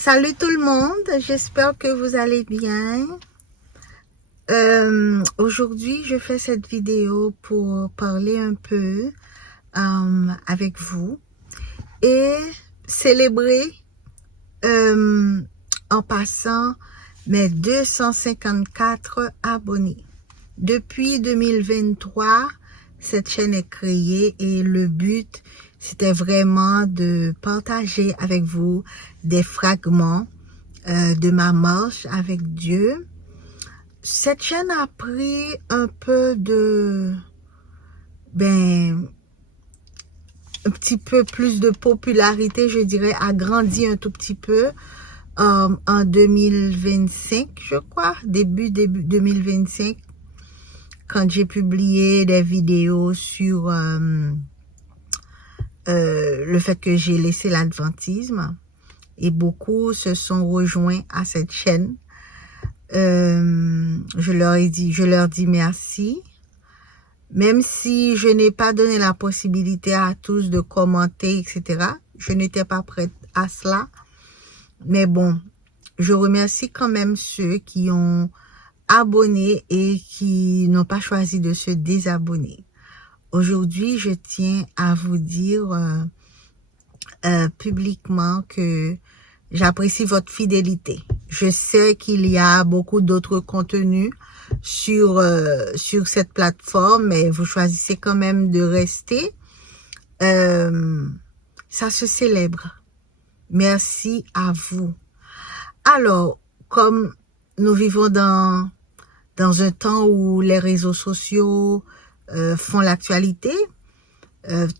Salut tout le monde, j'espère que vous allez bien. Aujourd'hui, je fais cette vidéo pour parler un peu avec vous et célébrer en passant mes 254 abonnés. Depuis 2023, cette chaîne est créée et le but, c'était vraiment de partager avec vous des fragments de ma marche avec Dieu. Cette chaîne a pris un peu de, un petit peu plus de popularité, je dirais, a grandi un tout petit peu en 2025, je crois, début 2025, quand j'ai publié des vidéos sur le fait que j'ai laissé l'adventisme. Et beaucoup se sont rejoints à cette chaîne. Je leur dis merci. Même si je n'ai pas donné la possibilité à tous de commenter, etc. Je n'étais pas prête à cela. Mais bon, je remercie quand même ceux qui ont abonné et qui n'ont pas choisi de se désabonner. Aujourd'hui, je tiens à vous dire publiquement que j'apprécie votre fidélité. Je sais qu'il y a beaucoup d'autres contenus sur cette plateforme, mais vous choisissez quand même de rester. Ça se célèbre. Merci à vous. Alors, comme nous vivons dans un temps où les réseaux sociaux font l'actualité,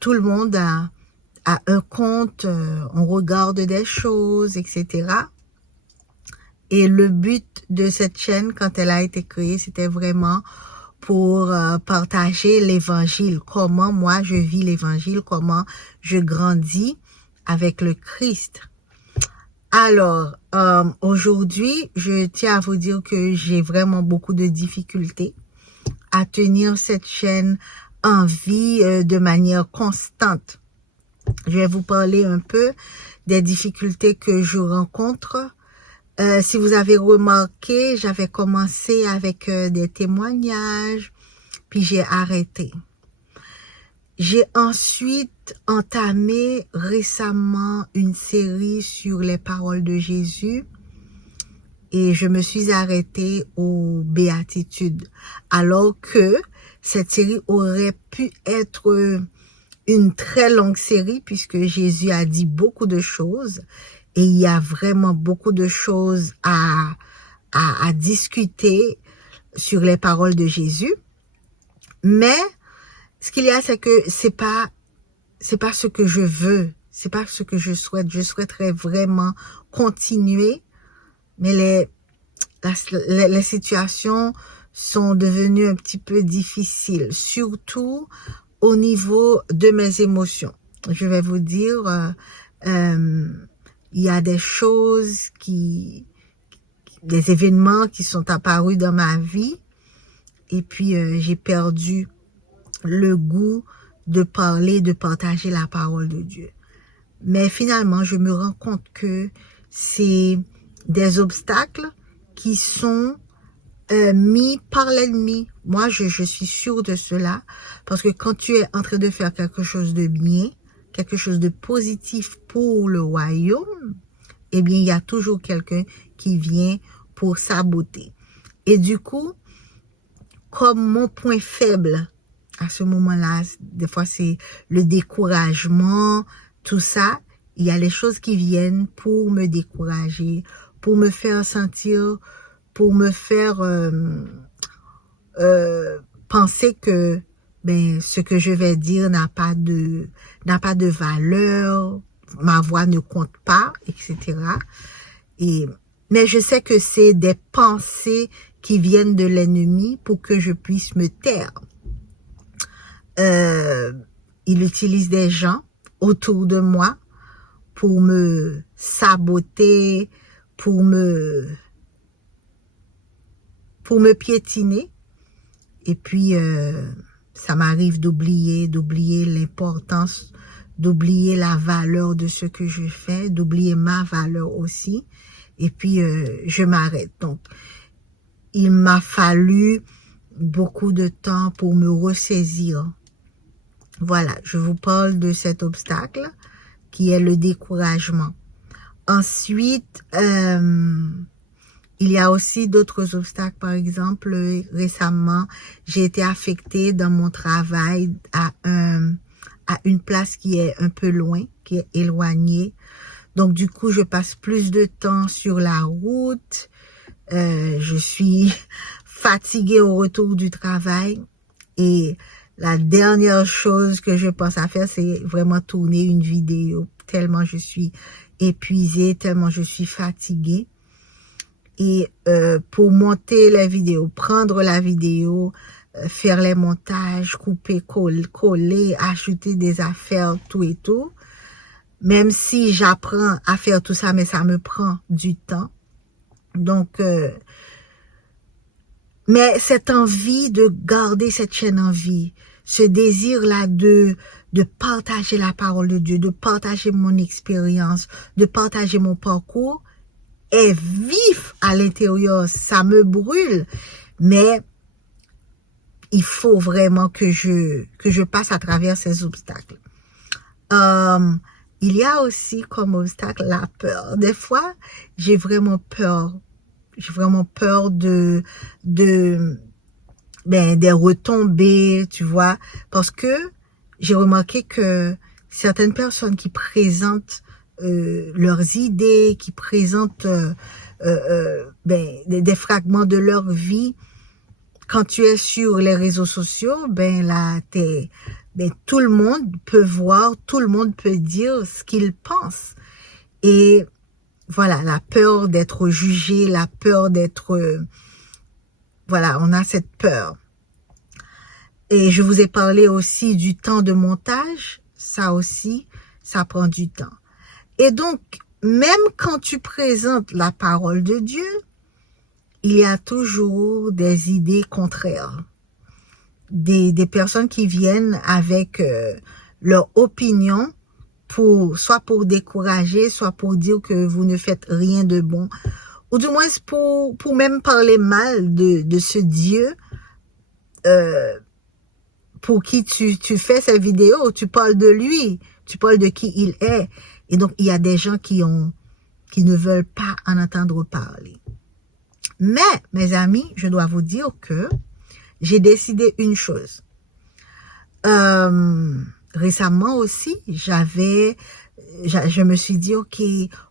tout le monde a un compte, on regarde des choses, etc. Et le but de cette chaîne, quand elle a été créée, c'était vraiment pour partager l'évangile, comment moi je vis l'évangile, comment je grandis avec le Christ. Alors, aujourd'hui, je tiens à vous dire que j'ai vraiment beaucoup de difficultés à tenir cette chaîne en vie de manière constante. Je vais vous parler un peu des difficultés que je rencontre. Si vous avez remarqué, j'avais commencé avec des témoignages, puis j'ai arrêté. J'ai ensuite entamé récemment une série sur les paroles de Jésus et je me suis arrêtée aux béatitudes, alors que cette série aurait pu être une très longue série puisque Jésus a dit beaucoup de choses et il y a vraiment beaucoup de choses à discuter sur les paroles de Jésus. Mais ce qu'il y a, c'est que c'est pas ce que je veux, c'est pas ce que je souhaite. Je souhaiterais vraiment continuer, mais les situations sont devenues un petit peu difficiles, surtout au niveau de mes émotions. Je vais vous dire, il y a des choses des événements qui sont apparus dans ma vie et puis j'ai perdu le goût de parler, de partager la parole de Dieu. Mais finalement, je me rends compte que c'est des obstacles qui sont mis par l'ennemi. Moi, je suis sûre de cela, parce que quand tu es en train de faire quelque chose de bien, quelque chose de positif pour le royaume, eh bien, il y a toujours quelqu'un qui vient pour saboter. Et du coup, comme mon point faible à ce moment-là, des fois c'est le découragement, tout ça, il y a les choses qui viennent pour me décourager, pour me faire sentir, pour me faire penser que ce que je vais dire n'a pas de valeur, ma voix ne compte pas, etc. Mais je sais que c'est des pensées qui viennent de l'ennemi pour que je puisse me taire. Il utilise des gens autour de moi pour me saboter, pour me piétiner. Et puis, ça m'arrive d'oublier l'importance d'oublier la valeur de ce que je fais, d'oublier ma valeur aussi. Et puis, je m'arrête. Donc, il m'a fallu beaucoup de temps pour me ressaisir. Voilà, je vous parle de cet obstacle qui est le découragement. Ensuite, il y a aussi d'autres obstacles. Par exemple, récemment, j'ai été affectée dans mon travail à une place qui est un peu loin, qui est éloignée. Donc, du coup, je passe plus de temps sur la route. Je suis fatiguée au retour du travail. Et la dernière chose que je pense à faire, c'est vraiment tourner une vidéo. Tellement je suis épuisée, tellement je suis fatiguée. Et pour monter la vidéo, prendre la vidéo, faire les montages, couper, coller, ajouter des affaires, tout et tout. Même si j'apprends à faire tout ça, mais ça me prend du temps. Donc, mais cette envie de garder cette chaîne en vie, ce désir-là de partager la parole de Dieu, de partager mon expérience, de partager mon parcours, est vif à l'intérieur, ça me brûle, mais il faut vraiment que je passe à travers ces obstacles. Il y a aussi comme obstacle la peur. Des fois, j'ai vraiment peur. J'ai vraiment peur des retombées, tu vois, parce que j'ai remarqué que certaines personnes qui présentent leurs idées, qui présentent des fragments de leur vie. Quand tu es sur les réseaux sociaux, tout le monde peut voir, tout le monde peut dire ce qu'il pense. Et voilà, la peur d'être jugé, la peur d'être... voilà, on a cette peur. Et je vous ai parlé aussi du temps de montage. Ça aussi, ça prend du temps. Et donc, même quand tu présentes la parole de Dieu, il y a toujours des idées contraires. Des personnes qui viennent avec leur opinion, soit pour décourager, soit pour dire que vous ne faites rien de bon. Ou du moins pour même parler mal de ce Dieu pour qui tu fais ces vidéos. Tu parles de lui, tu parles de qui il est. Et donc, il y a des gens qui ne veulent pas en entendre parler. Mais, mes amis, je dois vous dire que j'ai décidé une chose. Récemment aussi, je me suis dit, ok,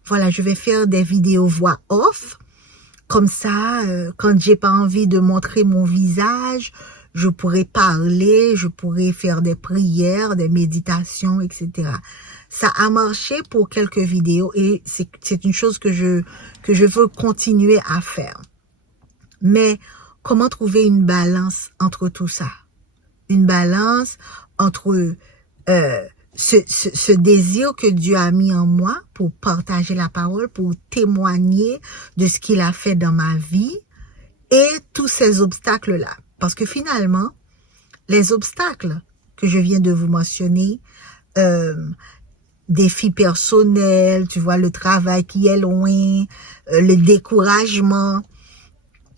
voilà, je vais faire des vidéos voix off. Comme ça, quand j'ai pas envie de montrer mon visage, je pourrais parler, je pourrais faire des prières, des méditations, etc. Ça a marché pour quelques vidéos et c'est une chose que je veux continuer à faire. Mais comment trouver une balance entre tout ça? Une balance entre ce désir que Dieu a mis en moi pour partager la parole, pour témoigner de ce qu'il a fait dans ma vie et tous ces obstacles-là. Parce que finalement, les obstacles que je viens de vous mentionner, défis personnels, tu vois, le travail qui est loin, le découragement,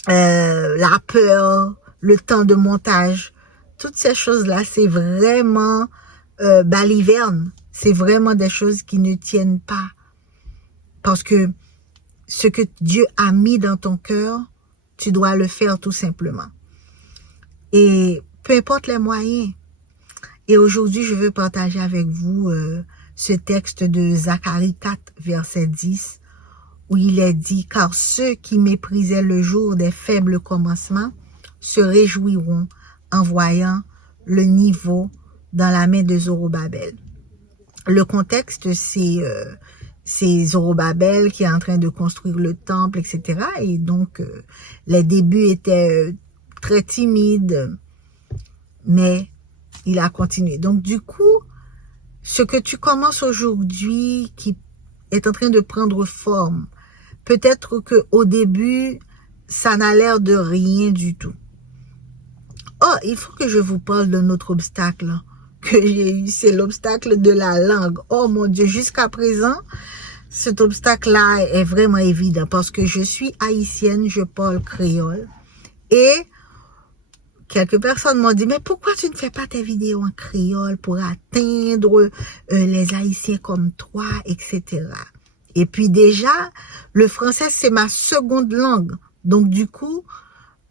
la peur, le temps de montage, toutes ces choses-là, c'est vraiment baliverne. C'est vraiment des choses qui ne tiennent pas. Parce que ce que Dieu a mis dans ton cœur, tu dois le faire tout simplement. Et peu importe les moyens. Et aujourd'hui, je veux partager avec vous ce texte de Zacharie 4, verset 10, où il est dit, « Car ceux qui méprisaient le jour des faibles commencements se réjouiront en voyant le niveau dans la main de Zorobabel. » Le contexte, c'est Zorobabel qui est en train de construire le temple, etc. Et donc, les débuts étaient très timides, mais il a continué. Donc, du coup, ce que tu commences aujourd'hui, qui est en train de prendre forme, peut-être qu'au début, ça n'a l'air de rien du tout. Oh, il faut que je vous parle d'un autre obstacle que j'ai eu, c'est l'obstacle de la langue. Oh mon Dieu, jusqu'à présent, cet obstacle-là est vraiment évident parce que je suis haïtienne, je parle créole. Et quelques personnes m'ont dit, mais pourquoi tu ne fais pas tes vidéos en créole pour atteindre les Haïtiens comme toi, etc. Et puis déjà, le français, c'est ma seconde langue. Donc du coup,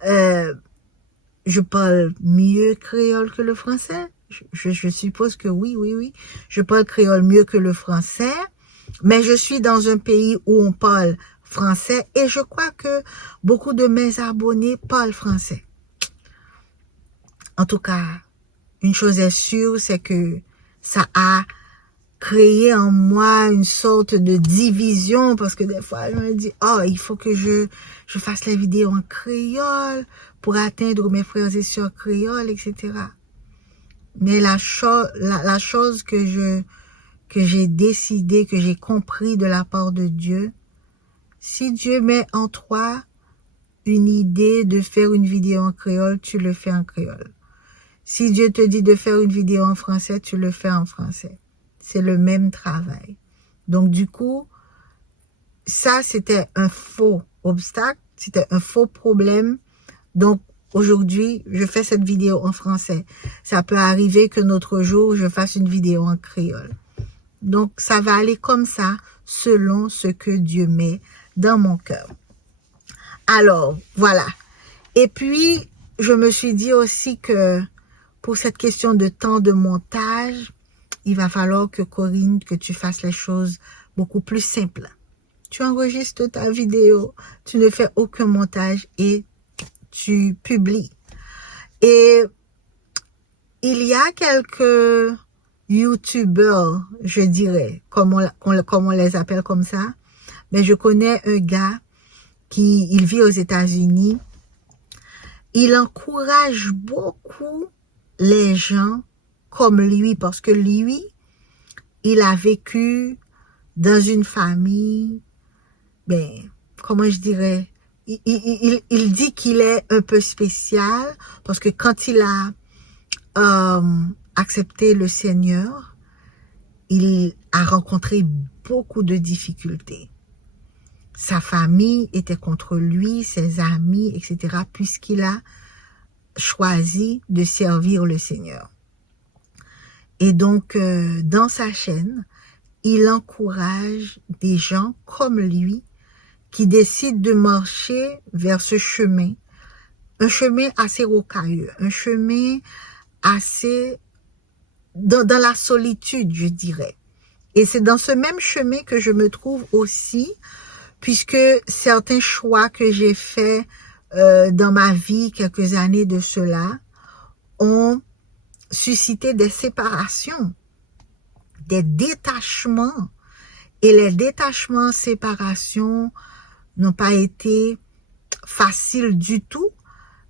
je parle mieux créole que le français. Je suppose que oui. Je parle créole mieux que le français. Mais je suis dans un pays où on parle français et je crois que beaucoup de mes abonnés parlent français. En tout cas, une chose est sûre, c'est que ça a créé en moi une sorte de division parce que des fois, je me dis, oh, il faut que je fasse la vidéo en créole pour atteindre mes frères et sœurs créoles, etc. Mais la chose que j'ai décidé, que j'ai compris de la part de Dieu, si Dieu met en toi une idée de faire une vidéo en créole, tu le fais en créole. Si Dieu te dit de faire une vidéo en français, tu le fais en français. C'est le même travail. Donc du coup, ça c'était un faux obstacle, c'était un faux problème. Donc aujourd'hui, je fais cette vidéo en français. Ça peut arriver que notre jour, je fasse une vidéo en créole. Donc ça va aller comme ça, selon ce que Dieu met dans mon cœur. Alors, voilà. Et puis, je me suis dit aussi que pour cette question de temps de montage, il va falloir que Corinne, que tu fasses les choses beaucoup plus simples. Tu enregistres ta vidéo, tu ne fais aucun montage et tu publies. Et il y a quelques YouTubeurs, je dirais, comme on les appelle comme ça, mais je connais un gars il vit aux États-Unis. Il encourage beaucoup les gens comme lui parce que lui, il a vécu dans une famille, comment je dirais, il dit qu'il est un peu spécial parce que quand il a accepté le Seigneur, il a rencontré beaucoup de difficultés. Sa famille était contre lui, ses amis, etc., puisqu'il a choisi de servir le Seigneur. Et donc, dans sa chaîne, il encourage des gens comme lui qui décident de marcher vers ce chemin, un chemin assez rocailleux, un chemin assez dans la solitude, je dirais. Et c'est dans ce même chemin que je me trouve aussi, puisque certains choix que j'ai faits dans ma vie quelques années de cela ont suscité des séparations, des détachements. Et les détachements, séparations n'ont pas été faciles du tout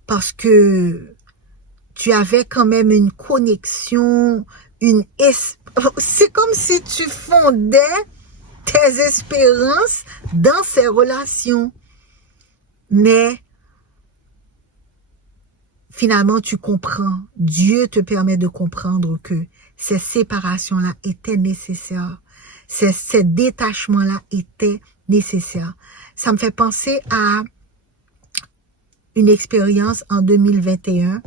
parce que tu avais quand même une connexion, c'est comme si tu fondais tes espérances dans ces relations. Mais finalement, tu comprends. Dieu te permet de comprendre que ces séparations-là étaient nécessaires. Ces détachements-là étaient nécessaires. Ça me fait penser à une expérience en 2021.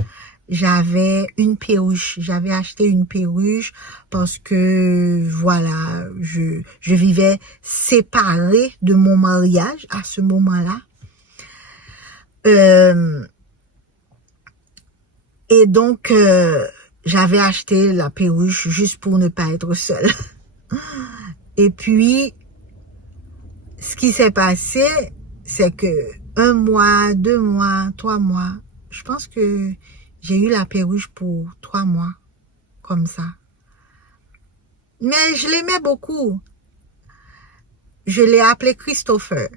J'avais une perruche. J'avais acheté une perruche parce que, voilà, je vivais séparée de mon mariage à ce moment-là. Et donc, j'avais acheté la perruche juste pour ne pas être seule. Et puis, ce qui s'est passé, c'est que 1 mois, 2 mois, 3 mois, je pense que j'ai eu la perruche pour 3 mois, comme ça. Mais je l'aimais beaucoup. Je l'ai appelé Christopher.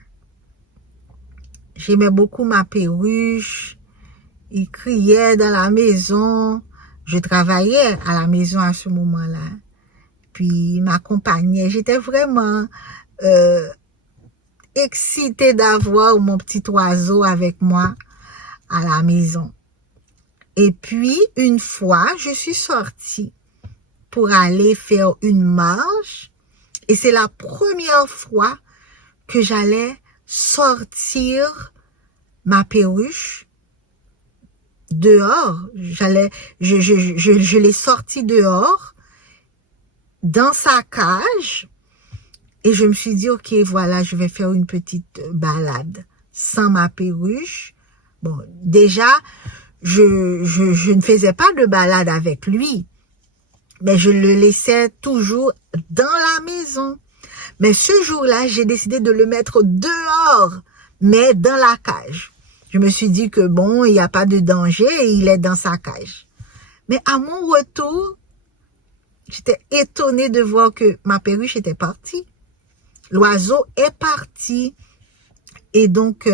J'aimais beaucoup ma perruche. Il criait dans la maison. Je travaillais à la maison à ce moment-là. Puis il m'accompagnait. J'étais vraiment excitée d'avoir mon petit oiseau avec moi à la maison. Et puis, une fois, je suis sortie pour aller faire une marche. Et c'est la première fois que j'allais sortir ma perruche dehors. Je l'ai sortie dehors, dans sa cage. Et je me suis dit, ok, voilà, je vais faire une petite balade sans ma perruche. Bon, déjà, je ne faisais pas de balade avec lui, mais je le laissais toujours dans la maison. Mais ce jour-là, j'ai décidé de le mettre dehors, mais dans la cage. Je me suis dit que bon, il n'y a pas de danger et il est dans sa cage. Mais à mon retour, j'étais étonnée de voir que ma perruche était partie. L'oiseau est parti. Et donc,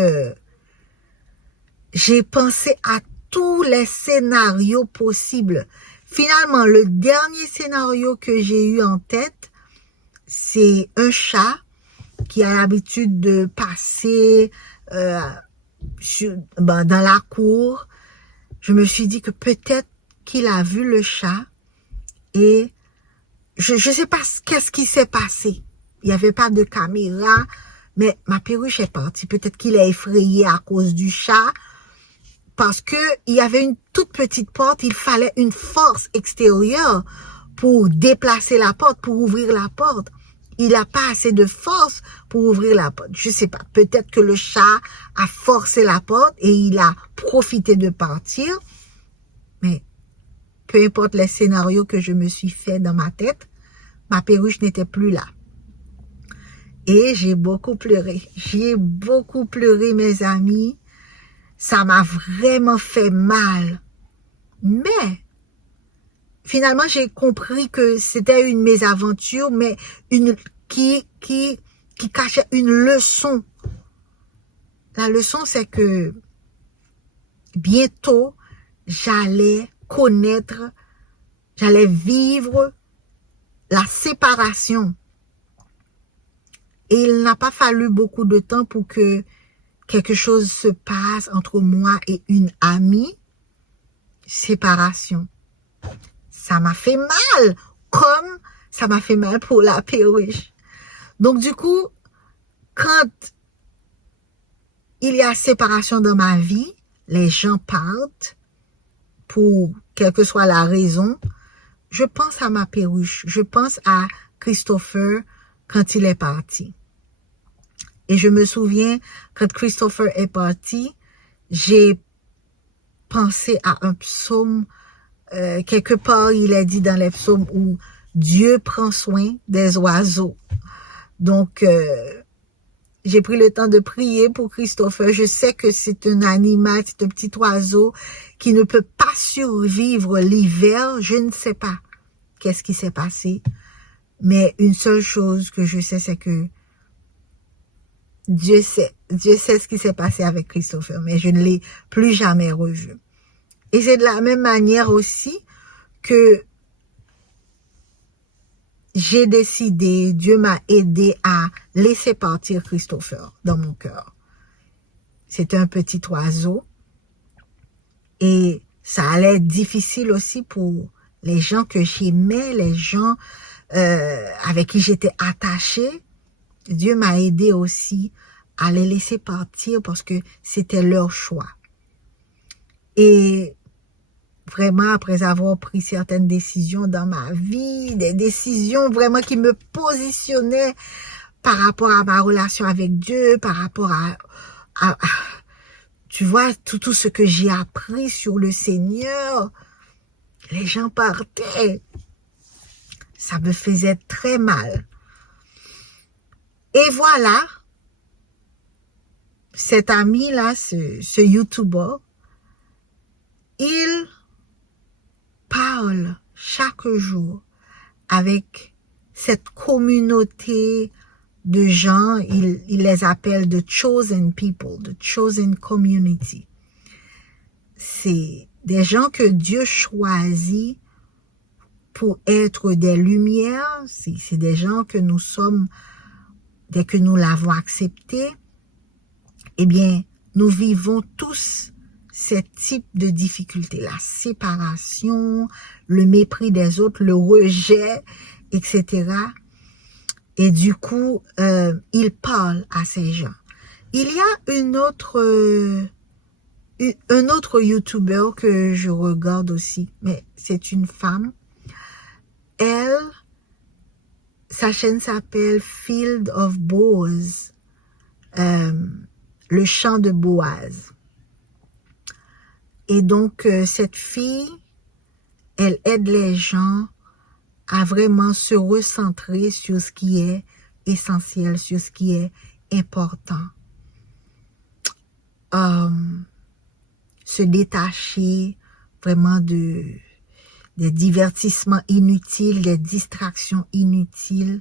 j'ai pensé à tous les scénarios possibles. Finalement, le dernier scénario que j'ai eu en tête, c'est un chat qui a l'habitude de passer dans la cour. Je me suis dit que peut-être qu'il a vu le chat et je ne sais pas qu'est-ce qui s'est passé. Il n'y avait pas de caméra, mais ma perruche est partie. Peut-être qu'il est effrayé à cause du chat. Parce que il y avait une toute petite porte, il fallait une force extérieure pour déplacer la porte, pour ouvrir la porte. Il n'a pas assez de force pour ouvrir la porte. Je sais pas, peut-être que le chat a forcé la porte et il a profité de partir. Mais peu importe les scénarios que je me suis fait dans ma tête, ma perruche n'était plus là. Et j'ai beaucoup pleuré. J'ai beaucoup pleuré, mes amis. Ça m'a vraiment fait mal. Mais, finalement, j'ai compris que c'était une mésaventure, mais qui cachait une leçon. La leçon, c'est que bientôt, j'allais vivre la séparation. Et il n'a pas fallu beaucoup de temps pour que quelque chose se passe entre moi et une amie. Séparation. Ça m'a fait mal, comme ça m'a fait mal pour la perruche. Donc du coup, quand il y a séparation dans ma vie, les gens partent pour quelle que soit la raison. Je pense à ma perruche. Je pense à Christopher quand il est parti. Et je me souviens, quand Christopher est parti, j'ai pensé à un psaume. Quelque part, il est dit dans les psaumes où Dieu prend soin des oiseaux. Donc, j'ai pris le temps de prier pour Christopher. Je sais que c'est un animal, c'est un petit oiseau qui ne peut pas survivre l'hiver. Je ne sais pas qu'est-ce qui s'est passé. Mais une seule chose que je sais, c'est que Dieu sait ce qui s'est passé avec Christopher, mais je ne l'ai plus jamais revu. Et c'est de la même manière aussi que j'ai décidé, Dieu m'a aidé à laisser partir Christopher dans mon cœur. C'était un petit oiseau et ça allait être difficile aussi pour les gens que j'aimais, les gens avec qui j'étais attachée. Dieu m'a aidé aussi à les laisser partir parce que c'était leur choix. Et vraiment, après avoir pris certaines décisions dans ma vie, des décisions vraiment qui me positionnaient par rapport à ma relation avec Dieu, par rapport à tu vois, tout ce que j'ai appris sur le Seigneur, les gens partaient. Ça me faisait très mal. Et voilà, cet ami-là, ce YouTuber, il parle chaque jour avec cette communauté de gens, il les appelle the chosen people, the chosen community. C'est des gens que Dieu choisit pour être des lumières, c'est des gens que nous sommes, dès que nous l'avons accepté, eh bien, nous vivons tous ces types de difficultés, la séparation, le mépris des autres, le rejet, etc. Et du coup, il parle à ces gens. Il y a un autre YouTuber que je regarde aussi, mais c'est une femme. Elle, sa chaîne s'appelle Field of Boaz, le champ de Boaz. Et donc, cette fille, elle aide les gens à vraiment se recentrer sur ce qui est essentiel, sur ce qui est important. Se détacher vraiment des divertissements inutiles, des distractions inutiles.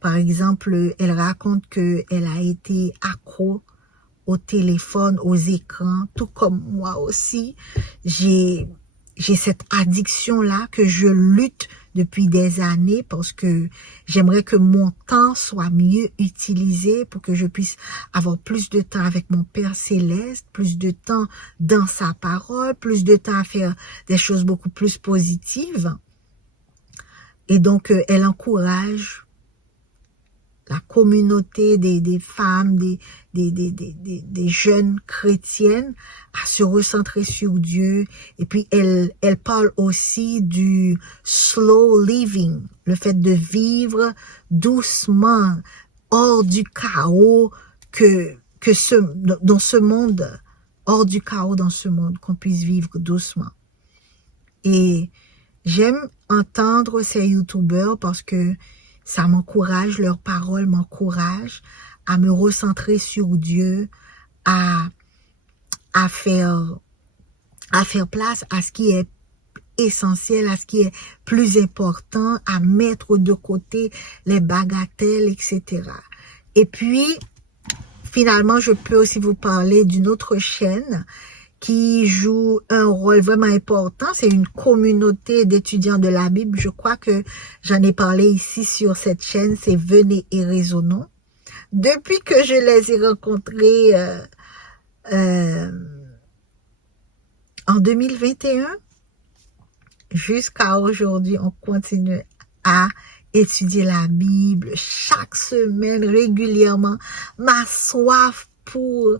Par exemple, elle raconte qu'elle a été accro au téléphone, aux écrans, tout comme moi aussi. J'ai cette addiction-là que je lutte depuis des années parce que j'aimerais que mon temps soit mieux utilisé pour que je puisse avoir plus de temps avec mon Père Céleste, plus de temps dans sa parole, plus de temps à faire des choses beaucoup plus positives. Et donc, elle encourage la communauté des femmes, des jeunes chrétiennes à se recentrer sur Dieu. Et puis, elle parle aussi du slow living, le fait de vivre doucement, hors du chaos dans ce monde, hors du chaos dans ce monde, qu'on puisse vivre doucement. Et j'aime entendre ces YouTubers parce que ça m'encourage, leurs paroles m'encouragent à me recentrer sur Dieu, à faire place à ce qui est essentiel, à ce qui est plus important, à mettre de côté les bagatelles, etc. Et puis, finalement, je peux aussi vous parler d'une autre chaîne qui joue un rôle vraiment important. C'est une communauté d'étudiants de la Bible. Je crois que j'en ai parlé ici sur cette chaîne. C'est Venez et Raisonnons. Depuis que je les ai rencontrés en 2021, jusqu'à aujourd'hui, on continue à étudier la Bible chaque semaine, régulièrement. Ma soif pour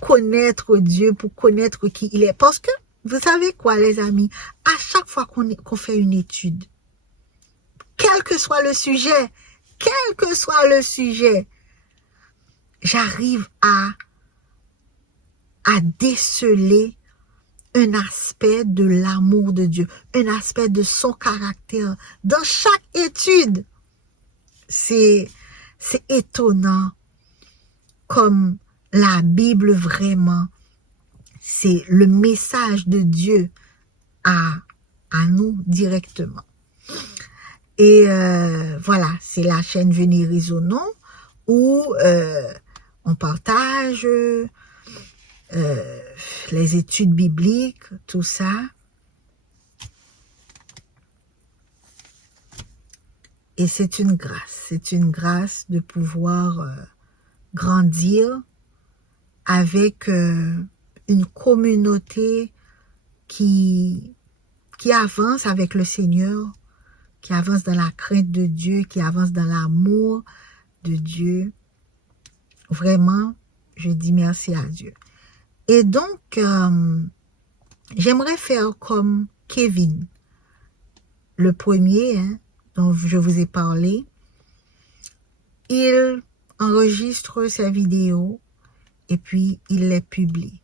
connaître Dieu, pour connaître qui il est. Parce que, vous savez quoi, les amis, à chaque fois qu'on fait une étude, quel que soit le sujet, j'arrive à déceler un aspect de l'amour de Dieu, un aspect de son caractère dans chaque étude. C'est étonnant comme la Bible vraiment, c'est le message de Dieu à nous directement. Et voilà, c'est la chaîne Venez Raisonnons où on partage les études bibliques, tout ça. Et c'est une grâce de pouvoir grandir avec une communauté qui avance avec le Seigneur, qui avance dans la crainte de Dieu, qui avance dans l'amour de Dieu. Vraiment, je dis merci à Dieu. Et donc, j'aimerais faire comme Kevin, le premier dont je vous ai parlé. Il enregistre ses vidéos et puis il les publie.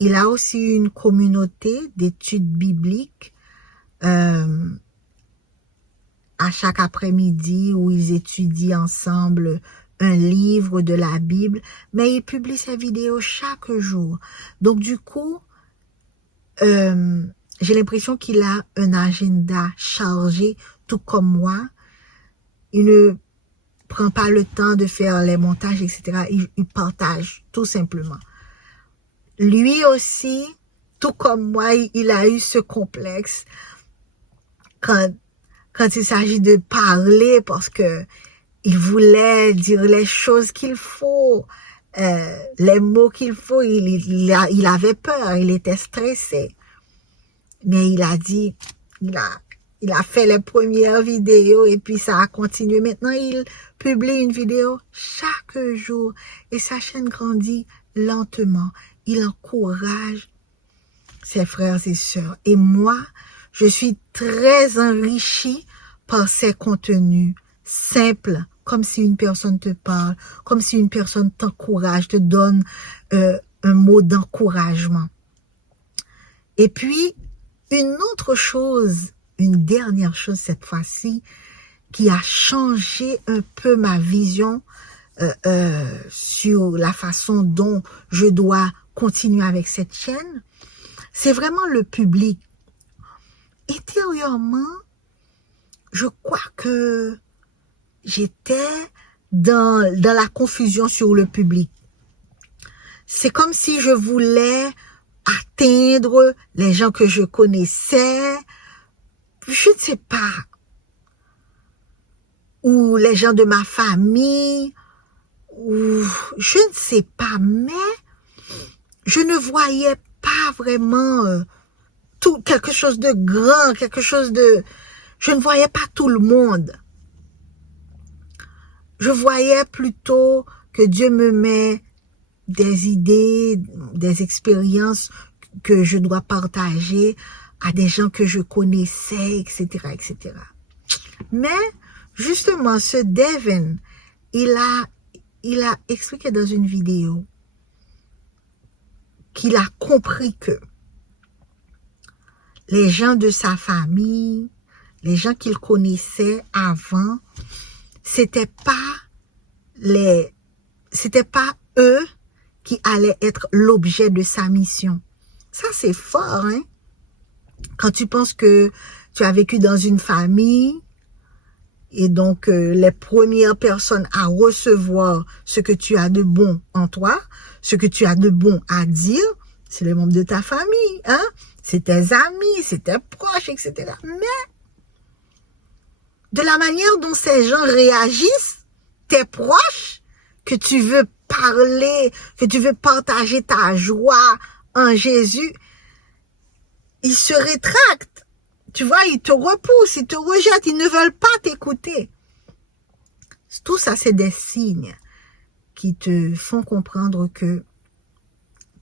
Il a aussi une communauté d'études bibliques à chaque après-midi où ils étudient ensemble un livre de la Bible, mais il publie ses vidéos chaque jour. Donc du coup, j'ai l'impression qu'il a un agenda chargé, tout comme moi. Il ne prend pas le temps de faire les montages, etc. Il partage, tout simplement. Lui aussi, tout comme moi, il a eu ce complexe quand il s'agit de parler parce que il voulait dire les choses qu'il faut les mots qu'il faut. Il avait peur, il était stressé. Mais il a dit, il a fait les premières vidéos et puis ça a continué. Maintenant, il publie une vidéo chaque jour et sa chaîne grandit lentement. Il encourage ses frères et sœurs. Et moi, je suis très enrichie par ces contenus simples, comme si une personne te parle, comme si une personne t'encourage, te donne un mot d'encouragement. Et puis, une autre chose, une dernière chose cette fois-ci, qui a changé un peu ma vision sur la façon dont je dois continuer avec cette chaîne, c'est vraiment le public. Intérieurement, je crois que j'étais dans la confusion sur le public. C'est comme si je voulais atteindre les gens que je connaissais, je ne sais pas, ou les gens de ma famille, ou je ne sais pas, mais je ne voyais pas vraiment quelque chose de grand, quelque chose de... Je ne voyais pas tout le monde. Je voyais plutôt que Dieu me met des idées, des expériences que je dois partager à des gens que je connaissais, etc., etc. Mais, justement, ce Devin, il a expliqué dans une vidéo qu'il a compris que les gens de sa famille, les gens qu'il connaissait avant, c'était pas eux qui allaient être l'objet de sa mission. Ça, c'est fort, hein? Quand tu penses que tu as vécu dans une famille et donc les premières personnes à recevoir ce que tu as de bon en toi, ce que tu as de bon à dire, c'est les membres de ta famille, hein? C'est tes amis, c'est tes proches, etc. Mais de la manière dont ces gens réagissent, tes proches, que tu veux parler, que tu veux partager ta joie en Jésus, ils se rétractent. Tu vois, ils te repoussent, ils te rejettent, ils ne veulent pas t'écouter. Tout ça, c'est des signes qui te font comprendre que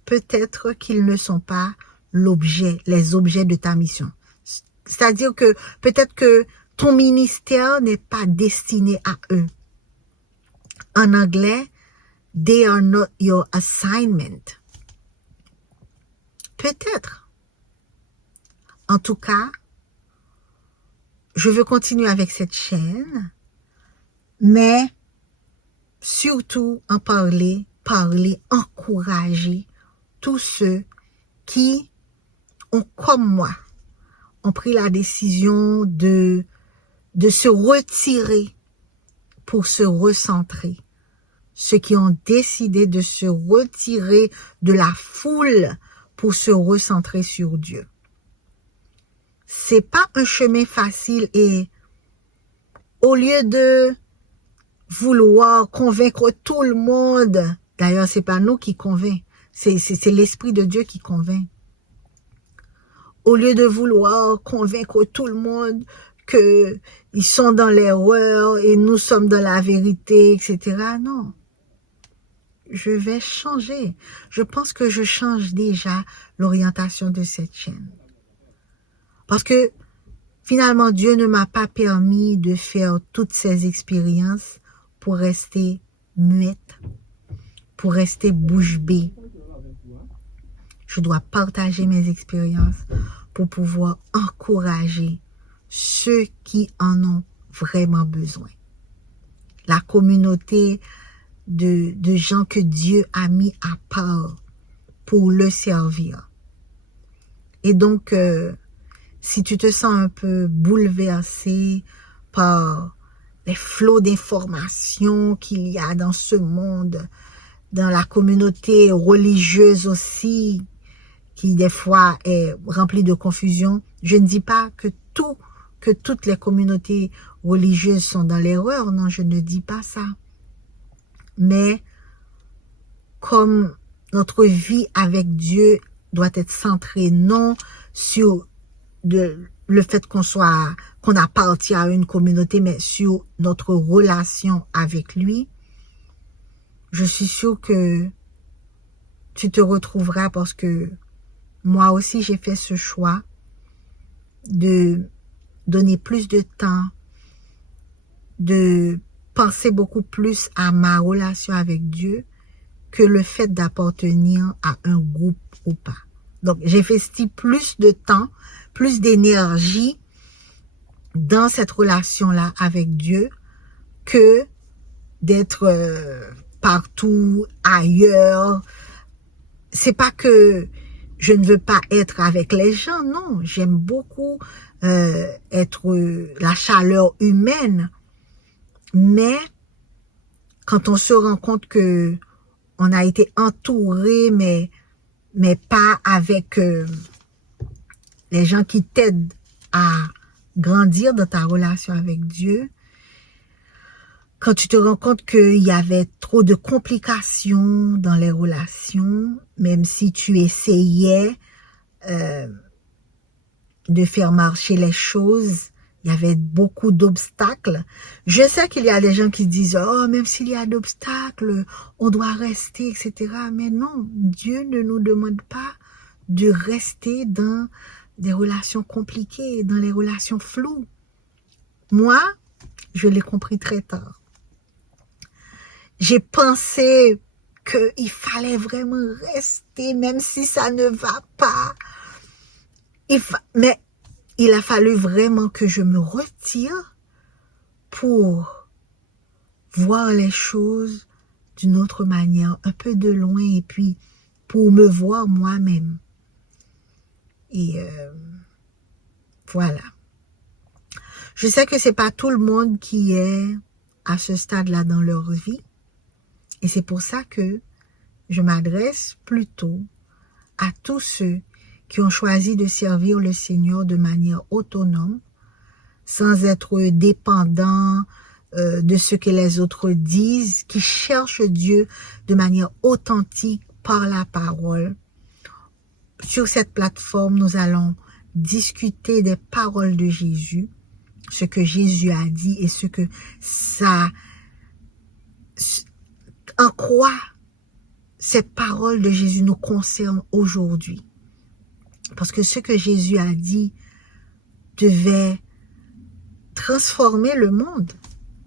peut-être qu'ils ne sont pas les objets de ta mission. C'est-à-dire que peut-être que ton ministère n'est pas destiné à eux. En anglais, they are not your assignment. Peut-être. En tout cas, je veux continuer avec cette chaîne, mais surtout en parler, encourager tous ceux qui ont, comme moi, ont pris la décision de se retirer pour se recentrer. Ceux qui ont décidé de se retirer de la foule pour se recentrer sur Dieu. C'est pas un chemin facile et au lieu de vouloir convaincre tout le monde, d'ailleurs c'est pas nous qui convainc, c'est l'Esprit de Dieu qui convainc. Au lieu de vouloir convaincre tout le monde qu'ils sont dans l'erreur et nous sommes dans la vérité, etc. Non. Je vais changer. Je pense que je change déjà l'orientation de cette chaîne. Parce que finalement, Dieu ne m'a pas permis de faire toutes ces expériences pour rester muette, pour rester bouche bée. Je dois partager mes expériences pour pouvoir encourager ceux qui en ont vraiment besoin. La communauté de gens que Dieu a mis à part pour le servir. Et donc, si tu te sens un peu bouleversé par les flots d'informations qu'il y a dans ce monde, dans la communauté religieuse aussi, qui des fois est remplie de confusion, je ne dis pas que toutes les communautés religieuses sont dans l'erreur, non, je ne dis pas ça. Mais comme notre vie avec Dieu doit être centrée non sur le fait qu'on appartient à une communauté, mais sur notre relation avec lui, je suis sûre que tu te retrouveras, parce que moi aussi j'ai fait ce choix de donner plus de temps, de penser beaucoup plus à ma relation avec Dieu que le fait d'appartenir à un groupe ou pas. Donc, j'investis plus de temps, plus d'énergie dans cette relation-là avec Dieu que d'être partout ailleurs. C'est pas que je ne veux pas être avec les gens, non. J'aime beaucoup être la chaleur humaine. Mais quand on se rend compte que on a été entouré, mais pas avec les gens qui t'aident à grandir dans ta relation avec Dieu, quand tu te rends compte qu'il y avait trop de complications dans les relations, même si tu essayais de faire marcher les choses, il y avait beaucoup d'obstacles. Je sais qu'il y a des gens qui disent « Oh, même s'il y a d'obstacles, on doit rester, etc. » Mais non, Dieu ne nous demande pas de rester dans des relations compliquées, dans les relations floues. Moi, je l'ai compris très tard. J'ai pensé qu'il fallait vraiment rester, même si ça ne va pas. Mais il a fallu vraiment que je me retire pour voir les choses d'une autre manière, un peu de loin, et puis pour me voir moi-même. Et voilà. Je sais que c'est pas tout le monde qui est à ce stade-là dans leur vie. Et c'est pour ça que je m'adresse plutôt à tous ceux qui ont choisi de servir le Seigneur de manière autonome, sans être dépendants de ce que les autres disent, qui cherchent Dieu de manière authentique par la parole. Sur cette plateforme, nous allons discuter des paroles de Jésus, ce que Jésus a dit et ce que ça... En quoi ces paroles de Jésus nous concernent aujourd'hui. Parce que ce que Jésus a dit devait transformer le monde.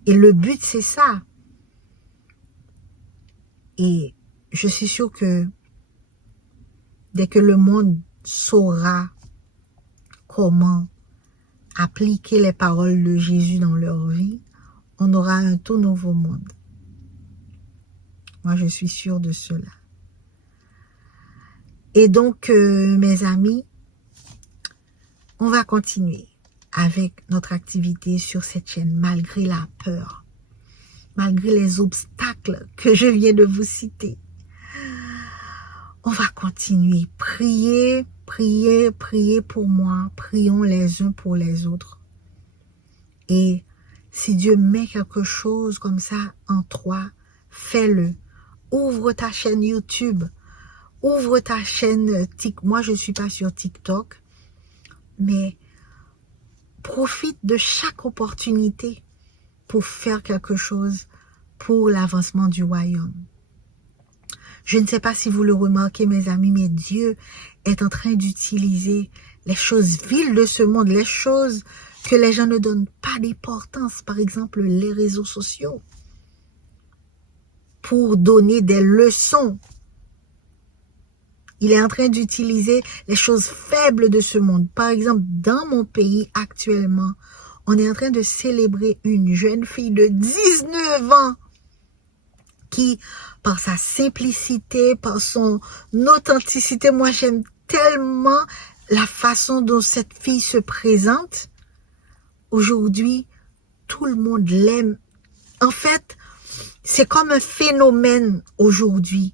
Et le but, c'est ça. Et je suis sûre que dès que le monde saura comment appliquer les paroles de Jésus dans leur vie, on aura un tout nouveau monde. Moi, je suis sûre de cela. Et donc, mes amis, on va continuer avec notre activité sur cette chaîne, malgré la peur, malgré les obstacles que je viens de vous citer. On va continuer. Priez, priez, priez pour moi. Prions les uns pour les autres. Et si Dieu met quelque chose comme ça en toi, fais-le. Ouvre ta chaîne YouTube. Ouvre ta chaîne TikTok. Moi, je ne suis pas sur TikTok. Mais profite de chaque opportunité pour faire quelque chose pour l'avancement du royaume. Je ne sais pas si vous le remarquez, mes amis, mais Dieu est en train d'utiliser les choses viles de ce monde, les choses que les gens ne donnent pas d'importance, par exemple les réseaux sociaux, pour donner des leçons. Il est en train d'utiliser les choses faibles de ce monde. Par exemple, dans mon pays actuellement, on est en train de célébrer une jeune fille de 19 ans qui, par sa simplicité, par son authenticité, moi j'aime tellement la façon dont cette fille se présente. Aujourd'hui, tout le monde l'aime. En fait, c'est comme un phénomène aujourd'hui.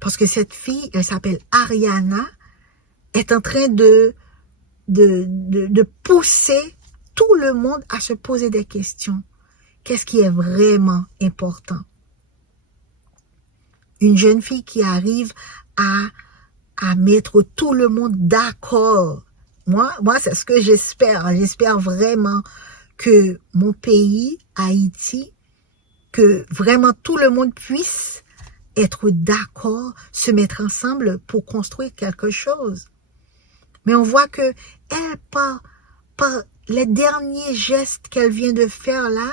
Parce que cette fille, elle s'appelle Ariana, est en train de pousser tout le monde à se poser des questions. Qu'est-ce qui est vraiment important? Une jeune fille qui arrive à mettre tout le monde d'accord. Moi, c'est ce que j'espère. J'espère vraiment que mon pays, Haïti, que vraiment tout le monde puisse être d'accord, se mettre ensemble pour construire quelque chose. Mais on voit que elle, par les derniers gestes qu'elle vient de faire là,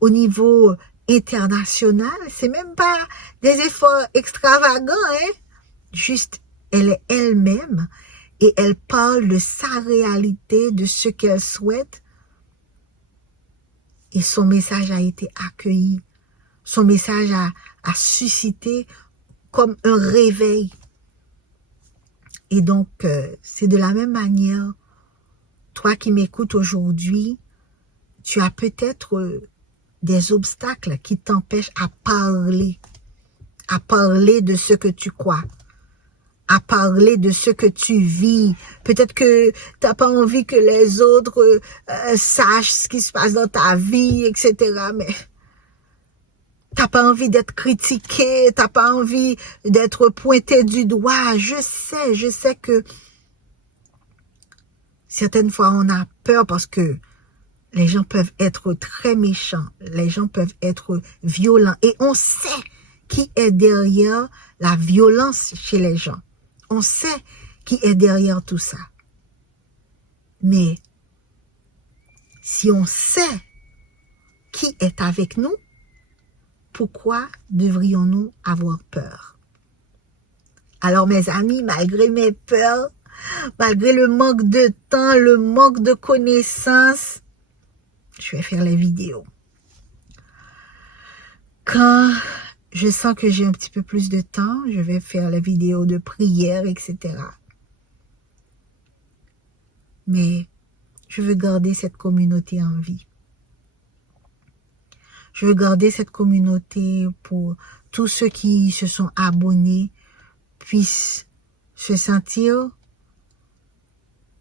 au niveau international, c'est même pas des efforts extravagants, hein? Juste, elle est elle-même et elle parle de sa réalité, de ce qu'elle souhaite. Et son message a été accueilli. Son message a suscité comme un réveil. Et donc, c'est de la même manière, toi qui m'écoutes aujourd'hui, tu as peut-être des obstacles qui t'empêchent à parler de ce que tu crois, à parler de ce que tu vis. Peut-être que tu n'as pas envie que les autres sachent ce qui se passe dans ta vie, etc. Mais tu n'as pas envie d'être critiqué, tu n'as pas envie d'être pointé du doigt. Je sais que certaines fois on a peur parce que les gens peuvent être très méchants, les gens peuvent être violents. Et on sait qui est derrière la violence chez les gens. On sait qui est derrière tout ça. Mais si on sait qui est avec nous, pourquoi devrions-nous avoir peur? Alors mes amis, malgré mes peurs, malgré le manque de temps, le manque de connaissances, je vais faire les vidéos. Quand je sens que j'ai un petit peu plus de temps, je vais faire les vidéos de prière, etc. Mais je veux garder cette communauté en vie. Je veux garder cette communauté pour tous ceux qui se sont abonnés puissent se sentir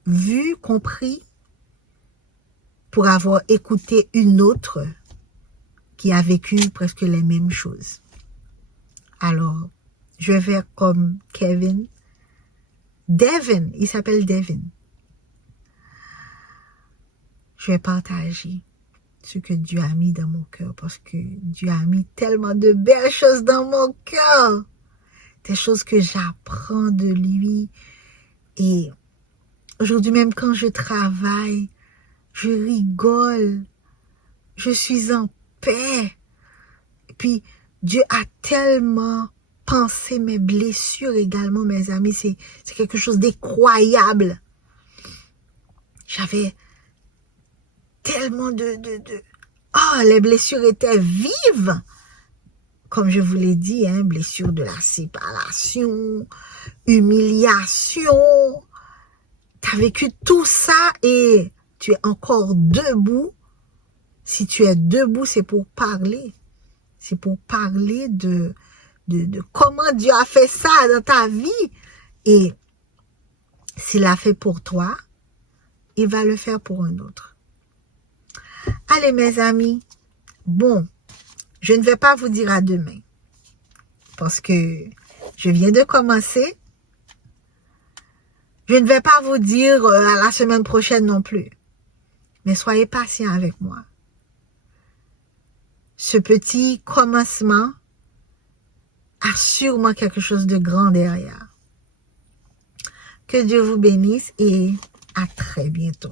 vus, compris, pour avoir écouté une autre qui a vécu presque les mêmes choses. Alors, je vais faire comme Devin, il s'appelle Devin. Je vais partager ce que Dieu a mis dans mon cœur parce que Dieu a mis tellement de belles choses dans mon cœur. Des choses que j'apprends de lui. Et aujourd'hui, même quand je travaille, je rigole. Je suis en paix. Et puis, Dieu a tellement pensé mes blessures également, mes amis. C'est quelque chose d'incroyable. J'avais tellement les blessures étaient vives. Comme je vous l'ai dit, hein, blessure de la séparation, humiliation. Tu as vécu tout ça et tu es encore debout. Si tu es debout, c'est pour parler. C'est pour parler de comment Dieu a fait ça dans ta vie. Et s'il l'a fait pour toi, il va le faire pour un autre. Allez mes amis, bon, je ne vais pas vous dire à demain. Parce que je viens de commencer. Je ne vais pas vous dire à la semaine prochaine non plus. Mais soyez patients avec moi. Ce petit commencement a sûrement quelque chose de grand derrière. Que Dieu vous bénisse et à très bientôt.